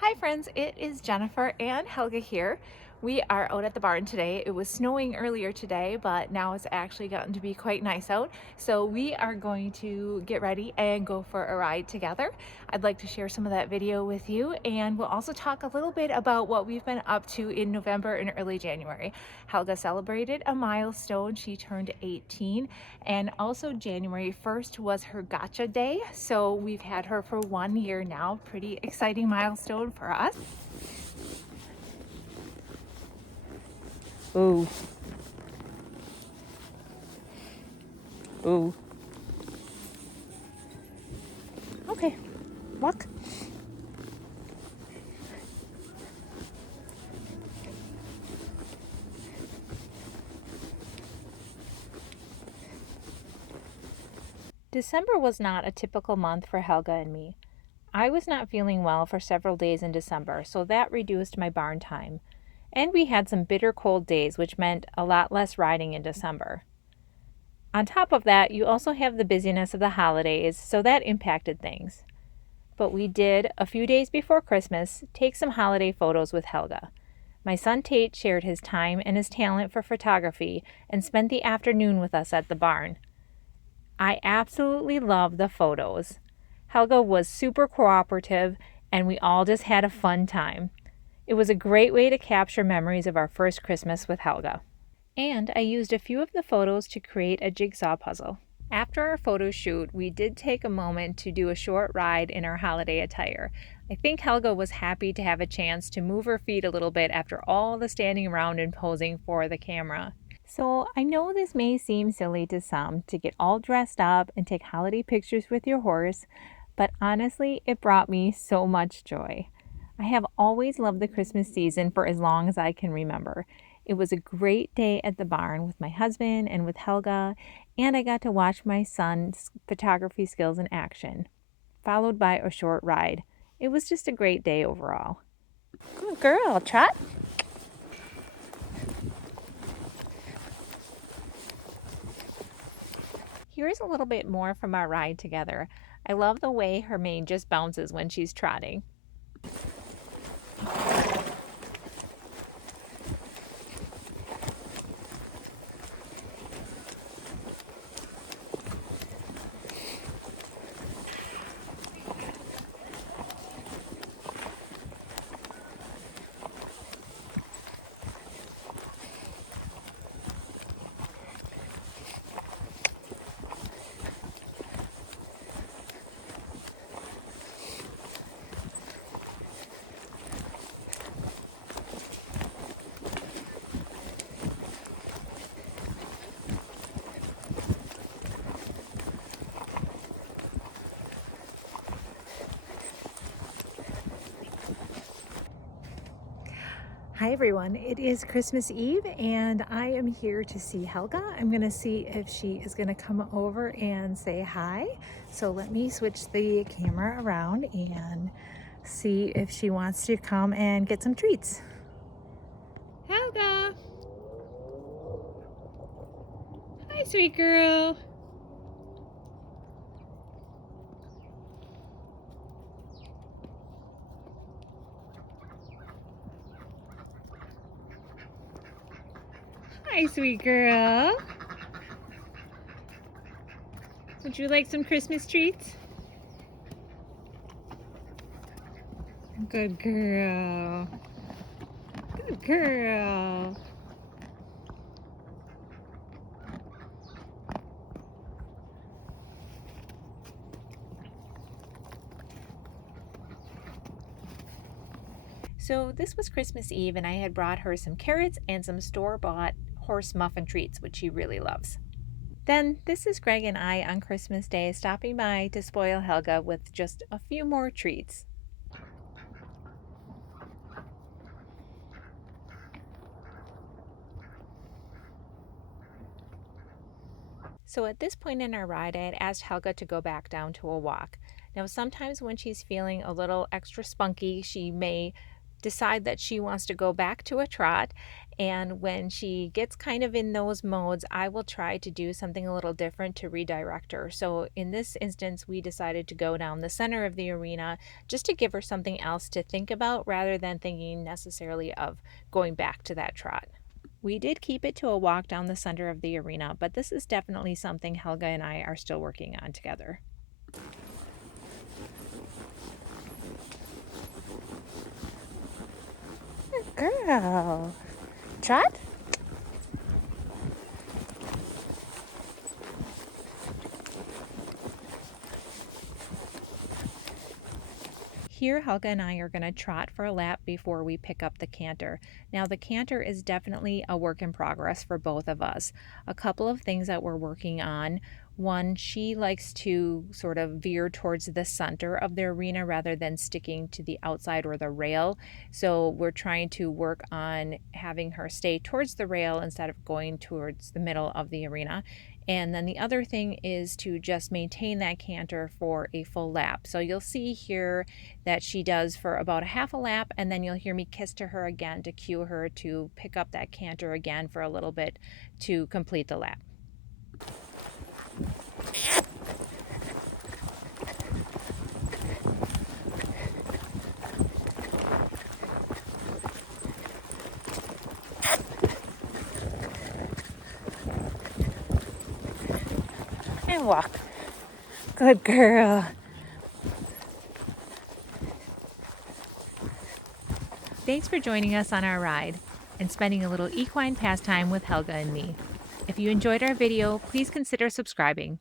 Hi friends, it is Jennifer and Helga here. We are out at the barn today. It was snowing earlier today, but now it's actually gotten to be quite nice out. So we are going to get ready and go for a ride together. I'd like to share some of that video with you, and we'll also talk a little bit about what we've been up to in November and early January. Helga celebrated a milestone. She turned 18, and also January 1st was her gotcha day. So we've had her for 1 year now. Pretty exciting milestone for us. Ooh. Ooh. Okay. Walk. December was not a typical month for Helga and me. I was not feeling well for several days in December, so that reduced my barn time. And we had some bitter cold days, which meant a lot less riding in December. On top of that, you also have the busyness of the holidays, so that impacted things. But we did, a few days before Christmas, take some holiday photos with Helga. My son Tate shared his time and his talent for photography and spent the afternoon with us at the barn. I absolutely love the photos. Helga was super cooperative, and we all just had a fun time. It was a great way to capture memories of our first Christmas with Helga. And I used a few of the photos to create a jigsaw puzzle. After our photo shoot, we did take a moment to do a short ride in our holiday attire. I think Helga was happy to have a chance to move her feet a little bit after all the standing around and posing for the camera. So I know this may seem silly to some to get all dressed up and take holiday pictures with your horse, but honestly, it brought me so much joy. I have always loved the Christmas season for as long as I can remember. It was a great day at the barn with my husband and with Helga, and I got to watch my son's photography skills in action, followed by a short ride. It was just a great day overall. Good girl, Trot. Here's a little bit more from our ride together. I love the way her mane just bounces when she's trotting. Hi everyone, it is Christmas Eve and I am here to see Helga. I'm gonna see if she is gonna come over and say hi. So let me switch the camera around and see if she wants to come and get some treats. Helga! Hi, sweet girl. Hi, sweet girl. Would you like some Christmas treats? Good girl. Good girl. So this was Christmas Eve and I had brought her some carrots and some store-bought horse muffin treats, which she really loves. Then this is Greg and I on Christmas Day stopping by to spoil Helga with just a few more treats. So at this point in our ride, I had asked Helga to go back down to a walk. Now sometimes when she's feeling a little extra spunky, she may decide that she wants to go back to a trot. And when she gets kind of in those modes, I will try to do something a little different to redirect her. So in this instance, we decided to go down the center of the arena just to give her something else to think about rather than thinking necessarily of going back to that trot. We did keep it to a walk down the center of the arena, but this is definitely something Helga and I are still working on together. Girl, trot? Here, Helga and I are going to trot for a lap before we pick up the canter. Now, the canter is definitely a work in progress for both of us. A couple of things that we're working on. One, she likes to sort of veer towards the center of the arena rather than sticking to the outside or the rail. So we're trying to work on having her stay towards the rail instead of going towards the middle of the arena. And then the other thing is to just maintain that canter for a full lap. So you'll see here that she does for about a half a lap, and then you'll hear me kiss to her again to cue her to pick up that canter again for a little bit to complete the lap. And walk. Good girl. Thanks for joining us on our ride and spending a little equine pastime with Helga and me. If you enjoyed our video, please consider subscribing.